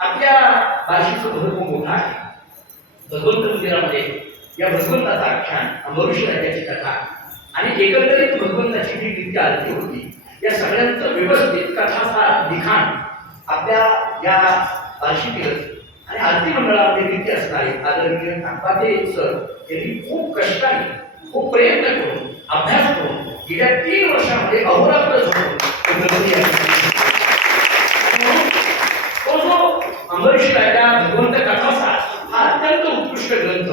आपल्या भाषेचं महत्त्व मोठं आहे. भगवंत मंदिरामध्ये या भगवंताचा आख्यान अमरुषी राजाची कथा आणि एकंदरीत भगवंताची जी नित्य आरती होती या सगळ्यांचं व्यवस्थित कथाचा लिखाण आपल्या या वार्षिकीत आणि आरती मंडळामध्ये नित्य असणारे आदरणीय नागपाते सर यांनी खूप कष्टाने खूप प्रयत्न करून अभ्यास करून गेल्या तीन वर्षामध्ये अहोरात्र झोपून हे ग्रंथ या ठिकाणी आणि तो जो अंबरीश भगवंत कथासार हा अत्यंत उत्कृष्ट ग्रंथ.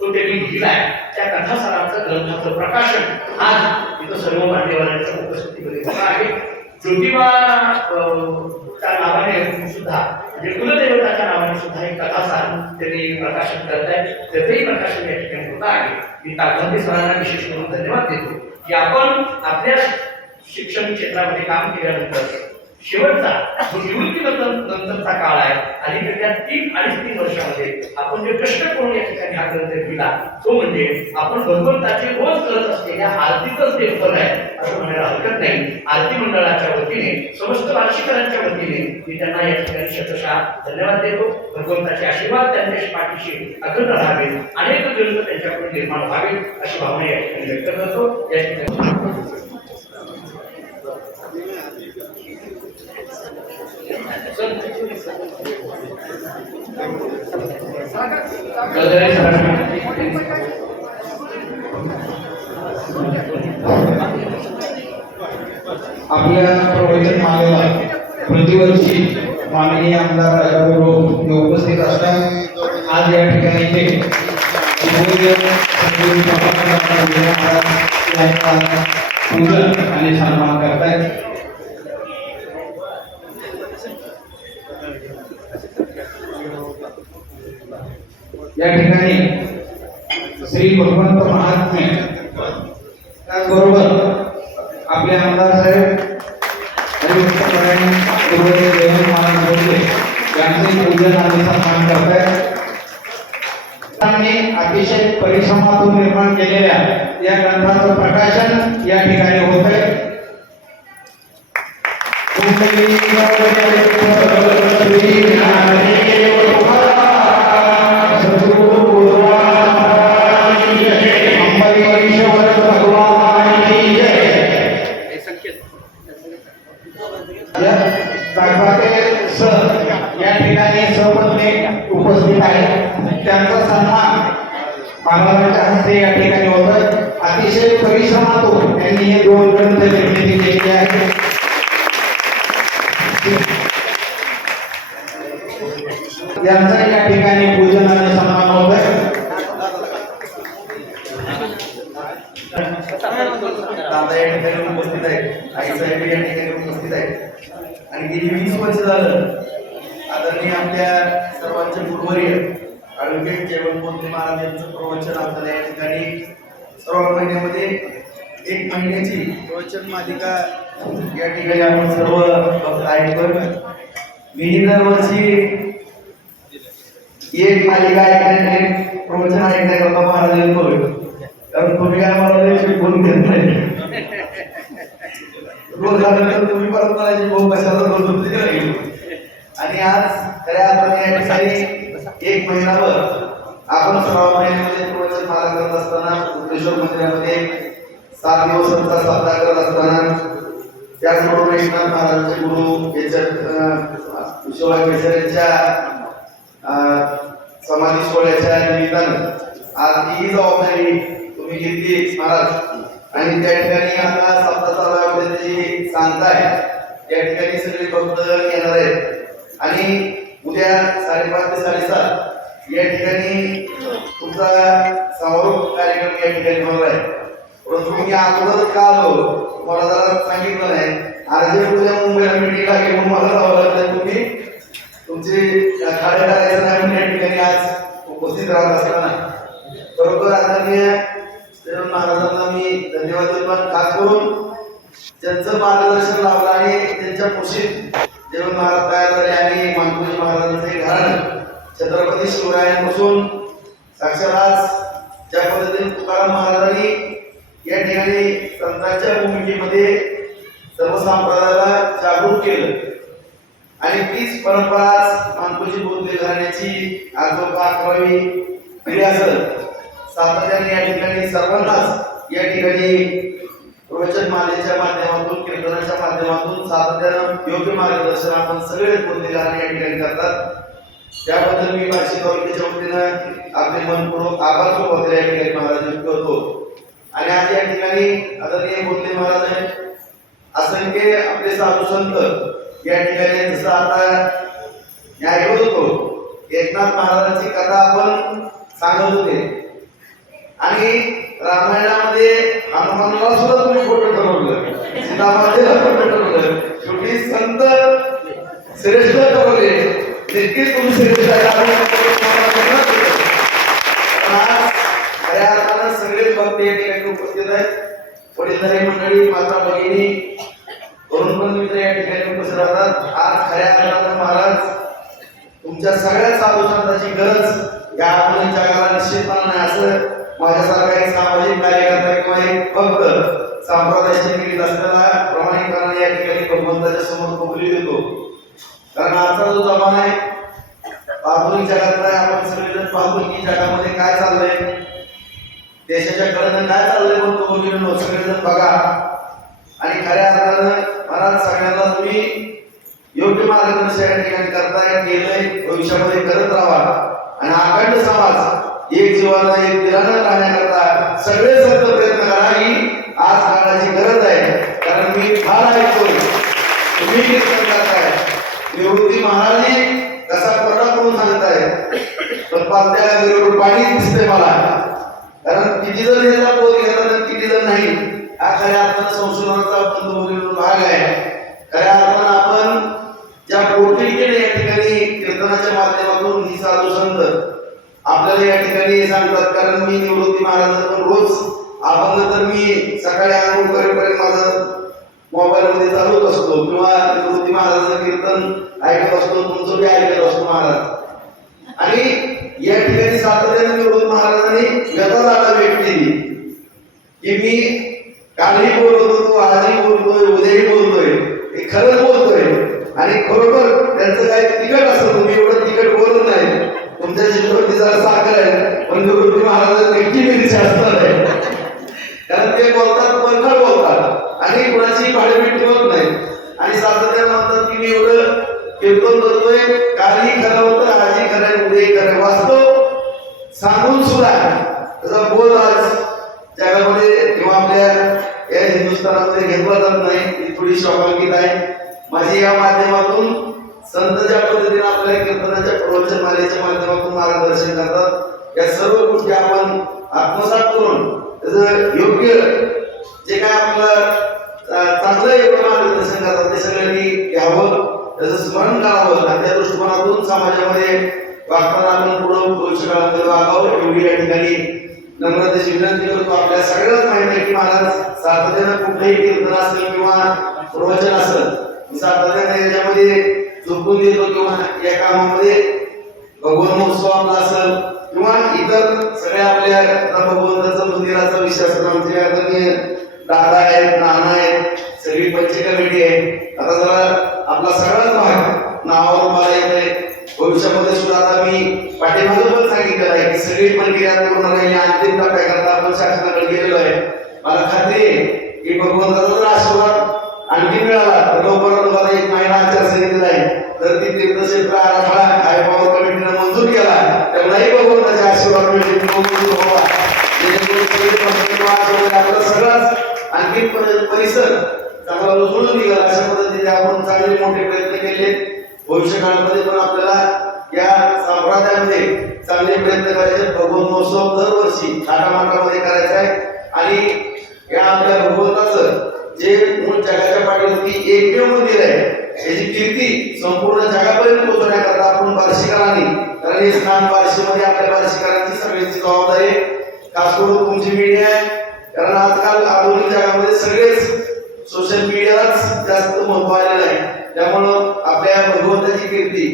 तो त्यांनी लिहिलाय. त्या कथासाराचं ग्रंथाचं प्रकाशन आज इथं सर्व मान्यवरांच्या उपस्थितीमध्ये होत आहे. ज्योतिबा त्या नावाने सुद्धा म्हणजे कुलदेवताच्या नावाने सुद्धा एक कथासार त्यांनी प्रकाशन करत आहे त्याचंही प्रकाशन या ठिकाणी होत आहे. मी ताकदे सरांना विशेष करून धन्यवाद देतो की आपण आपल्या शिक्षण क्षेत्रामध्ये काम केल्यानंतर शेवटचा जो निवृत्तीनंतर नंतरचा काळ आहे आणि त्या तीन अडीच तीन वर्षामध्ये आपण जे कष्ट करून या ठिकाणी हा ग्रंथ लिहिला तो म्हणजे आपण भगवंताचे रोज करत असलेल्या आरतीचंच ते फल आहे असं म्हणायला हरकत नाही. आरती मंडळाच्या वतीने समस्त वार्षिकांच्या वतीने मी त्यांना या ठिकाणी शतशः धन्यवाद देतो. भगवंताचे आशीर्वाद त्यांच्या पाठीशी अखंड राहावेत अनेक ग्रंथ त्यांच्याकडून निर्माण व्हावेत अशी भावना या ठिकाणी व्यक्त करतो. या ठिकाणी गदरे सरांना आपल्या प्रवचन मालेला प्रतिवर्षी माननीय आमदार राजाभाऊ हे उपस्थित असतात. आज या ठिकाणी ते पूजन आणि सन्मान करतायत. या ठिकाणी श्री भगवंत महात्मे त्याचबरोबर आपले आमदार साहेब महाराज बोलले यांचे पूजन आम्ही सन्मान करतायत अतिशय परिश्रमातून निर्माण केलेल्या या ग्रंथाचं प्रकाशन या ठिकाणी होत आहे भगवान यांचा या ठिकाणी पूजन आणि सन्मान होत आहे दादा या ठिकाणी उपस्थित आहेत. आई साहेब या ठिकाणी उपस्थित आहेत. आणि गेली वीस वर्ष झालं आदरणीय आपल्या सर्वांचे गुरुवर्य ॲडव्होकेट जयवंतमंत्री महाराज यांचं प्रवचन आपल्याला या ठिकाणी सर्व महिन्यामध्ये एक महिन्याची प्रवचन मालिका या ठिकाणी आपण सर्व भक्त ऐकतो मी दरवर्षी एक मालिका ऐकण्याचे प्रवचन ऐकण्या करता महाराज येतोय कारण तुम्ही काय मला शिकवून घेत नाही रोज आल्यानंतर तुम्ही परत मला शिकवून कशाला रोज होते राहील आणि आज खऱ्या अर्थाने या ठिकाणी एक महिनाभर आपण श्रावण महिन्यामध्ये प्रवचन माला करत असताना बुद्धेश्वर मंदिरामध्ये सात दिवसांचा सप्ताह करत असताना त्याचबरोबर एकनाथ महाराजांचे गुरु याच्यात विश्वभाग केसर समाधी सोहळ्याच्या निमित्तानं आज ही जबाबदारी तुम्ही घेतली महाराज. आणि त्या ठिकाणी आता सप्ताह चालू सांगताय त्या ठिकाणी सगळे भक्त येणार आहेत. आणि उद्या साडेपाच ते साडेसात या ठिकाणी तुमचा समारोप कार्यक्रम या ठिकाणी होणार आहे. परंतु मी अगोदरच का आलो? मला जरा सांगितलं नाही. अर्जंट तुझ्या मुंबईला मीटिंग घेऊन मला जावं लागलं तुम्ही तुमचे खाडे करायचं नाही म्हणून या ठिकाणी आज उपस्थित राहत असताना. बरोबर आदरणीय देव महाराजांना मी धन्यवाद देतो. पण खास करून त्यांचं मार्गदर्शन लावलं आणि त्यांच्या कुशीत देव महाराज तयार झाले आणि मानकुजी महाराजांचे घराणं छत्रपती शिवरायांपासून साक्षात आज ज्या पद्धतीने तुकाराम महाराजांनी या ठिकाणी संतांच्या भूमिकेमध्ये सर्व संप्रदायाला जागृत केलं. आणि तीच परंपरा मानकोशी मानकोजी घालण्याची आजोबा अकरावी पिढी असत सातत्याने या ठिकाणी सर्वांनाच या ठिकाणी प्रवचन मालेच्या माध्यमातून कीर्तनाच्या माध्यमातून सातत्यानं योग्य मार्गदर्शन आपण सगळे बोलते घालणे या ठिकाणी करतात. त्याबद्दल मी माझी तालुक्याच्या वतीनं आपले मनपूर्वक आभार सोबत या ठिकाणी महाराज करतो. आणि आज या ठिकाणी आदरणीय बोलते महाराज आहेत. असंख्य आपले साधू संत या ठिकाणी जसं आता मी ऐकत होतो एकनाथ महाराजांची कथा आपण सांगत होते. आणि रामायणामध्ये हनुमानाला सुद्धा तुम्ही खोटं ठरवलं. सीतामातेला खोटं ठरवलं. शेवटी संत श्रेष्ठ ठरवले. नक्कीच तुम्ही श्रेष्ठ आहे. आपण तुम्हाला म्हणत होतो. पण आज खऱ्या अर्थानं सगळेच भक्त या ठिकाणी उपस्थित आहेत. वडीलधारी मंडळी माता भगिनी तरुण पण मित्र या ठिकाणी उपस्थित राहतात. आज खऱ्या अर्थानं महाराज तुमच्या सगळ्या गरज या आपण जगाला नाही. असं माझ्यासारखा एक सामाजिक कार्यकर्ता किंवा एक भक्त संप्रदायाची निगडीत असताना प्रामाणिकपणाने या ठिकाणी भगवंताच्या समोर कबुली देतो. कारण आजचा जो जमाना आहे आधुनिक जगातला आपण सगळेजण पाहतो की जगामध्ये काय चाललंय? देशाच्या कडेनं काय चाललंय म्हणतो बघितलं सगळेजण बघा. आणि खऱ्या अर्थानं महाराज सगळ्यांना तुम्ही योग्य मार्गदर्शन या ठिकाणी करताय केलंय भविष्यामध्ये करत राहा. आणि अखंड समाज एक जीवाला एक दिलानं राहण्याकरता सगळे सक्त प्रयत्न करा ही आज काळाची गरज आहे. कारण मी फार ऐकतो तुम्ही कीर्तन करताय निवृत्ती महाराजी कसा प्रकार करून सांगताय पण पालत्या पाणी दिसते मला. कारण किती जण याचा बोध घेतात तर किती जण नाही. हा खऱ्या अर्थानं झाला व्यक्ती की मी कालही बोलत होतो आजही बोलतोय उद्याही बोलतोय हे खरंच बोलतोय. आणि खरोखर त्यांचं काय तिकट असतं तुम्ही एवढं तिकट बोलत नाही. तुमच्या जिल्ह्यावरती जरा साखर आहे. पण निवृत्ती महाराज नेमकी मिरची असणार आहे. कारण ते बोलतात पंखळ बोलतात. आणि कुणाची भाडेपीठ होत नाही. आणि सातत्याने म्हणतात की मी एवढं कीर्तन करतोय कालही खरं होतं आजही खरं उद्याही खरं वाचतो सांगून सुद्धा बोललाच जगामध्ये किंवा आपल्या या हिंदुस्थानामध्ये घेतला जात नाही ही थोडी शौकांकित आहे. माझी या माध्यमातून संत ज्या पद्धतीने आपल्या कीर्तनाच्या प्रवचन मालेच्या माध्यमातून मार्गदर्शन करतात या सर्व गोष्टी आपण आत्मसात करून त्याचं योग्य जे काय आपलं चांगलं योग्य मार्गदर्शन करतात ते सगळ्यांनी घ्यावं त्याचं स्मरण करावं आणि त्या दृष्टिकोनातून समाजामध्ये वागताना आपण पुढं भविष्यकाळामध्ये वागावं एवढी या ठिकाणी नम्रतेची विनंती करतो आपल्या सगळ्याच माहिती आहे की महाराज सातत्यानं कुठलंही कीर्तन असेल किंवा प्रवचन असेल सातत्याने याच्यामध्ये झोपून देतो किंवा या कामामध्ये भगवान महोत्सव आपला असेल किंवा इतर सगळ्या आपल्या भगवंताचं मंदिराचा विश्वास आमचे आदरणीय दादा आहेत नाना आहेत सगळी पंच कमिटी आहे आता जरा आपला सगळाच भाग नावावर मला येत आहे भविष्यामध्ये सुद्धा आता मी पाठीमागे पण सांगितलेलं आहे की सगळी प्रक्रिया पूर्ण राहिली अंतिम टप्प्याकरता आपण शासनाकडे गेलेलो आहे. मला खात्री आहे की भगवंताचा जर आशीर्वाद आणखी मिळाला तर लवकरात लवकर एक महिना आचारसंहितेत आहे. तर ती तीर्थक्षेत्र आराखडा आयपावर कमिटीनं मंजूर केला त्यामुळेही भगवंताचे आशीर्वाद मिळतील. मंजूर व्हावा. आपला सगळाच आणखी परिसर चांगला उजळून निघाला अशा पद्धतीने आपण चांगले मोठे प्रयत्न केले. भविष्य काळामध्ये पण आपल्याला या संप्रदायामध्ये चांगले प्रयत्न करायचे. भगवत महोत्सव दरवर्षी थाटामाटामध्ये करायचा आहे. आणि या आपल्या भगवंताचं जे मूळ जगाच्या पाठीवरती एकमेव मंदिर आहे याची कीर्ती संपूर्ण जगापर्यंत पोहोचवण्याकरता आपण बार्शीकरांनी कारण हे स्थान बार्शीमध्ये आपल्या बार्शीकरांची सगळ्यांची जबाबदारी खास करून तुमची मीडिया आहे. कारण आजकाल आधुनिक जगामध्ये सगळेच सोशल मीडियालाच जास्त महत्त्व आलेलं आहे. त्यामुळं आपल्या भगवंताची कीर्ती.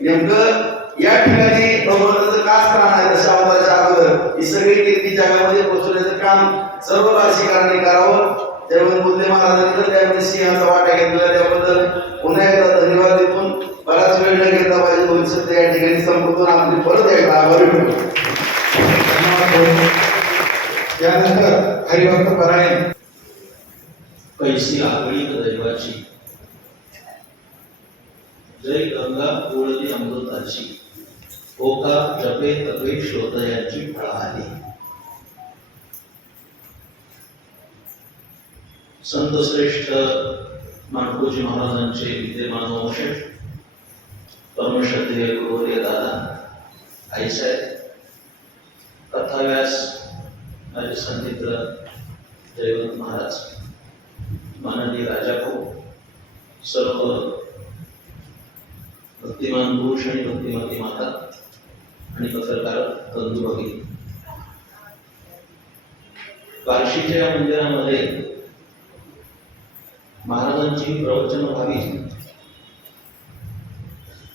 नेमकं या ठिकाणी भगवंताचं का स्थान आहे दशा अगोदर. ही सगळी कीर्ती जगामध्ये पोहोचवण्याचं काम सर्व राशिकारांनी करावं. त्यामुळे बुद्धे महाराजांनी तर त्यामध्ये सिंहाचा वाटा घेतला. त्याबद्दल पुन्हा एकदा धन्यवाद देऊन बराच वेळ न घेता पाहिजे दोन शब्द या ठिकाणी संपवून आपली परत एकदा आभारी त्यानंतर हरिभक्त परायण. कैसी आगळी दैवाची. जय गंगा ओळली अमृताची. हो ओका जपे तपे शोधयाची फळा आली संत श्रेष्ठ माणकोजी महाराजांचे विद्यमान वंश परमश्रद्धेय गुरुवर्य दादा आईसाहेब कथाव्यास माझे संमित्र जयवंत महाराज माननीय राजा भाऊ सर्व भक्तिमान पुरुष आणि भक्तिमती माता. आणि पत्रकार बंधू बार्शीच्या मंदिरामध्ये महाराजांची प्रवचन व्हावी.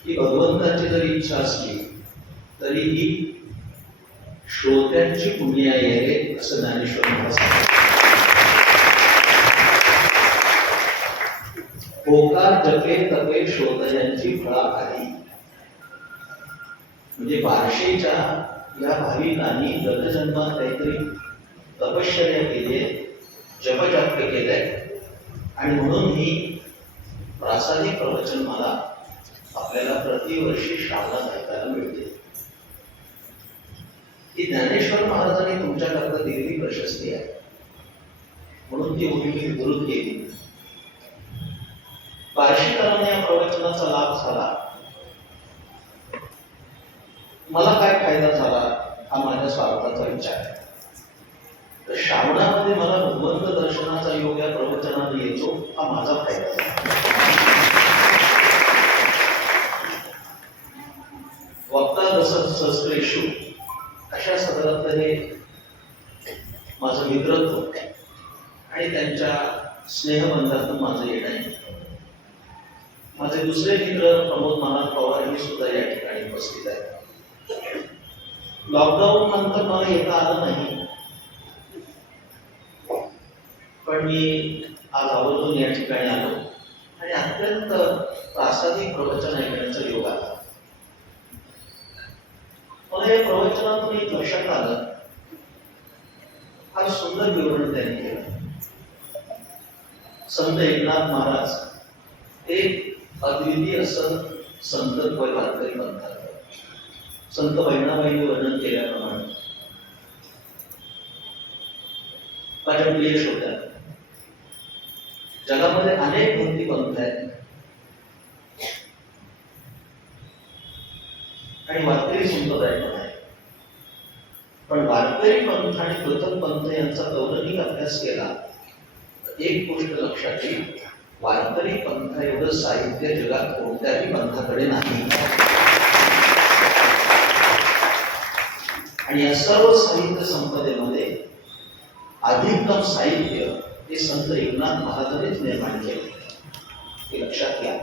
ही भगवंताची जरी इच्छा असली तरी ही श्रोत्यांची पुण्याई आहे असं ज्ञानेश्वर महाराज सांगतात. होकार जपे तपे शोधयांची फळा खाली म्हणजे बारशेच्या या भाविकांनी गतजन्मात काहीतरी तपश्चर्या केली आहे जपजाप केले आणि म्हणून ही प्रासादिक प्रवचन मला आपल्याला प्रतिवर्षी श्रावणात ऐकायला मिळते. ही ज्ञानेश्वर महाराजांनी तुमच्याकरता दिलेली प्रशस्ती आहे. म्हणून ती उभी मी दुरुस्त केली बार्शीकरांना या प्रवचनाचा लाभ झाला. मला काय फायदा झाला? हा माझ्या स्वागताचा विचार तर श्रावणामध्ये मला भगवंत दर्शनाचा योग या प्रवचनाने येतो हा माझा फायदा झाला. वक्ता जसं सहस्रेशू अशा सदरात हे माझं मित्रत्व आणि त्यांच्या स्नेहबंधातून माझं येणं आहे. माझे दुसरे मित्र प्रमोद महाराज पवार यांनी सुद्धा या ठिकाणी उपस्थित आहेत. लॉकडाऊन नंतर मला येता आलं नाही. पण मी आज आवर्जून या ठिकाणी आलो. आणि अत्यंत प्रासादिक प्रवचन ऐकण्याचा योग आला मला या प्रवचनातून एक लक्षात आलं. फार सुंदर विवरण त्यांनी केलं संत एकनाथ महाराज हे अद्वितीय संत संतत्व वारकरी म्हणतात. संत वैणाबाई वर्णन केल्याप्रमाणे. माझ्या प्रियश होत्या जगामध्ये अनेक भक्ती पंथ आहेत. आणि वारकरी संप्रदाय पण आहे. पण वारकरी पंथ आणि प्रथम पंथ यांचा गौरवही अभ्यास केला एक गोष्ट लक्षात येईल. वारकरी पंथ एवढं साहित्य जगात कोणत्याही पंथाकडे नाही. आणि या सर्व साहित्य संपदेमध्ये अधिकतम साहित्य हे संत एकनाथ महाराजांनीच निर्माण केले. हे लक्षात घ्या.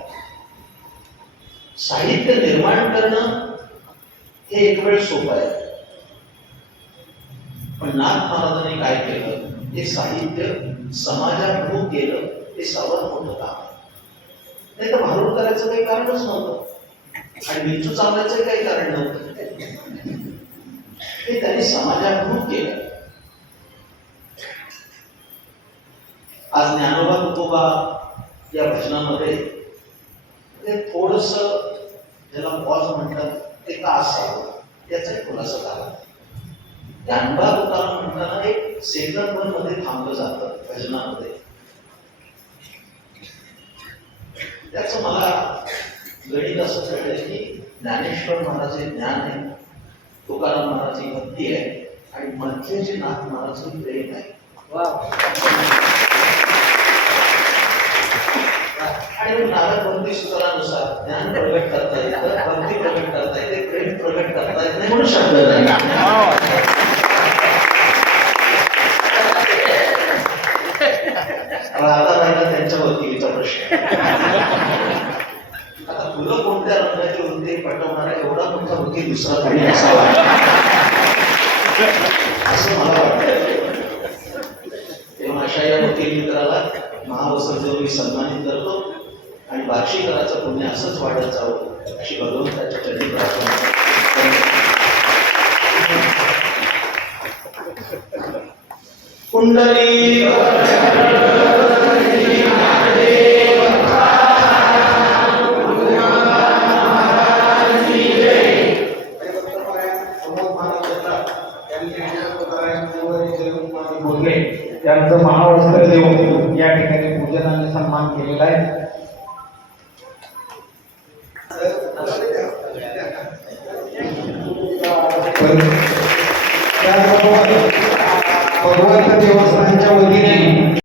साहित्य निर्माण करणं हे एक वेळ सोपं आहे. पण नाथ महाराजांनी काय केलं? हे साहित्य समाजाभिमुख केलं ते सर्वात मोठं काम नाही तर भारूड करायचं काही कारणच नव्हतं. आणि विंचू चालण्याचं काही कारण नव्हतं. ते त्यांनी समाजाभिमुख केलं. आज ज्ञानोबा तुकोबा या भजनामध्ये ते थोडस ज्याला पॉज म्हणतात ते का असावं एक खुलासा झाला. ज्ञानोबा तुकाराम म्हणताना एक सेकंदमध्ये थांबलं जातं भजनामध्ये. त्याचं मला गणित असं कळलं की ज्ञानेश्वर महाराज हे ज्ञान आहे तुकाराम महाराज ही भक्ती आहे आणि मध्य जे नाथ महाराज हे प्रेम आहे. आणि नारद भक्ती सूत्रानुसार ज्ञान प्रगट करता येतं भक्ती प्रगट करता येते प्रेम प्रगट करता येत नाही म्हणून शब्द नाही. आता तुला कोणत्या रंगाचे होते पटवणारा एवढा तुमचा वकील दुसरा काही असावा असं मला वाटतं. तेव्हा अशा या वकील मित्राला महाबसर मी सन्मानित करतो आणि बार्शीकराचं पुण्य असंच वाढत जावं अशी भगवंताच्या चरणी प्रार्थना कुंडली